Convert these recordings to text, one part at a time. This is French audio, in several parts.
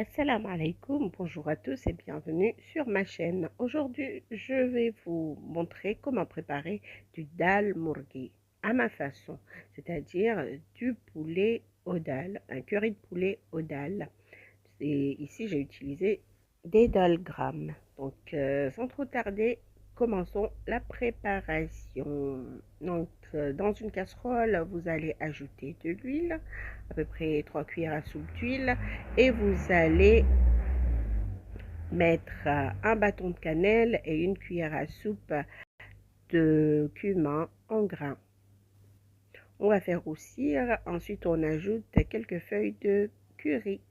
Assalamu alaikum, bonjour à tous et bienvenue sur ma chaîne. Aujourd'hui, je vais vous montrer comment préparer du dal mourghi à ma façon, c'est-à-dire du poulet au dal, un curry de poulet au dal. Et ici, j'ai utilisé des dalgrammes. Donc, sans trop tarder, commençons la préparation. Donc, dans une casserole, vous allez ajouter de l'huile, à peu près 3 cuillères à soupe d'huile, et vous allez mettre un bâton de cannelle et une cuillère à soupe de cumin en grains. On va faire roussir, ensuite on ajoute quelques feuilles de curry.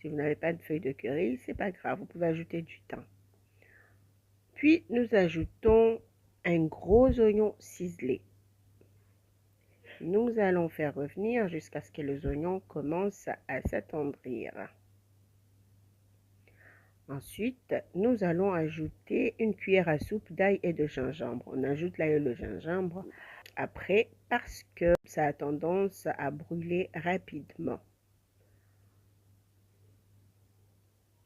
Si vous n'avez pas de feuilles de curry, c'est pas grave, vous pouvez ajouter du thym. Puis nous ajoutons un gros oignon ciselé. Nous allons faire revenir jusqu'à ce que les oignons commencent à s'attendrir. Ensuite, nous allons ajouter une cuillère à soupe d'ail et de gingembre. On ajoute l'ail et le gingembre après parce que ça a tendance à brûler rapidement.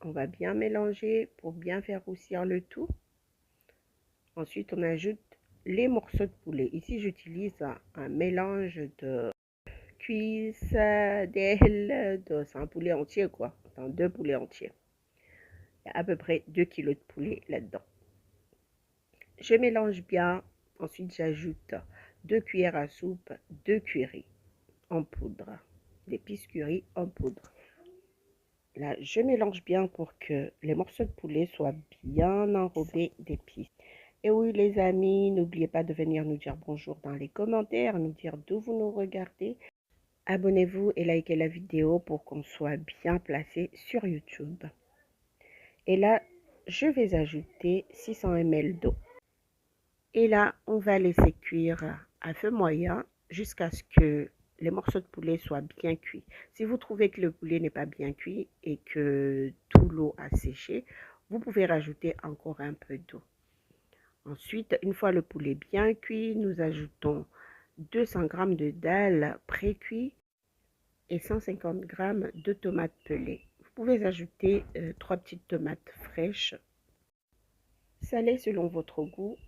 On va bien mélanger pour bien faire roussir le tout. Ensuite, on ajoute les morceaux de poulet. Ici, j'utilise un mélange de cuisses, d'ailes, c'est un poulet entier quoi. Enfin, 2 poulets entiers. Il y a à peu près 2 kg de poulet là-dedans. Je mélange bien. Ensuite, j'ajoute 2 cuillères à soupe de curry en poudre, d'épices curry en poudre. Là, je mélange bien pour que les morceaux de poulet soient bien enrobés d'épices. Et oui, les amis, n'oubliez pas de venir nous dire bonjour dans les commentaires, nous dire d'où vous nous regardez. Abonnez-vous et likez la vidéo pour qu'on soit bien placé sur YouTube. Et là, je vais ajouter 600 ml d'eau. Et là, on va laisser cuire à feu moyen jusqu'à ce que les morceaux de poulet soient bien cuits. Si vous trouvez que le poulet n'est pas bien cuit et que tout l'eau a séché, vous pouvez rajouter encore un peu d'eau. Ensuite, une fois le poulet bien cuit, nous ajoutons 200 g de dalle pré-cuit et 150 g de tomates pelées. Vous pouvez ajouter 3 petites tomates fraîches, salées selon votre goût.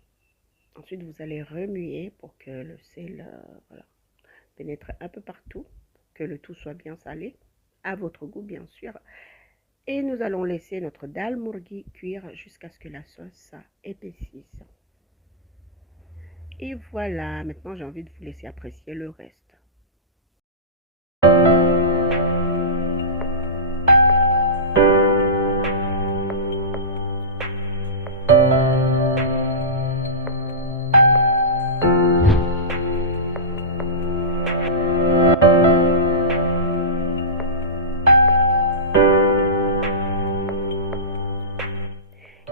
Ensuite, vous allez remuer pour que le sel pénètre un peu partout, que le tout soit bien salé, à votre goût bien sûr. Et nous allons laisser notre dal mourghi cuire jusqu'à ce que la sauce épaississe. Et voilà, maintenant j'ai envie de vous laisser apprécier le reste.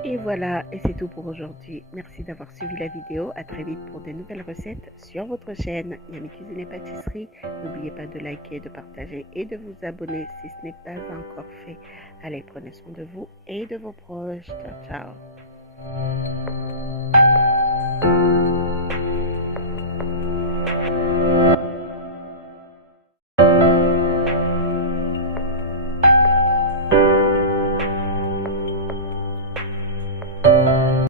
Et voilà, et c'est tout pour aujourd'hui. Merci d'avoir suivi la vidéo. À très vite pour de nouvelles recettes sur votre chaîne Yami Cuisine et Pâtisserie. N'oubliez pas de liker, de partager et de vous abonner si ce n'est pas encore fait. Allez, prenez soin de vous et de vos proches. Ciao, ciao.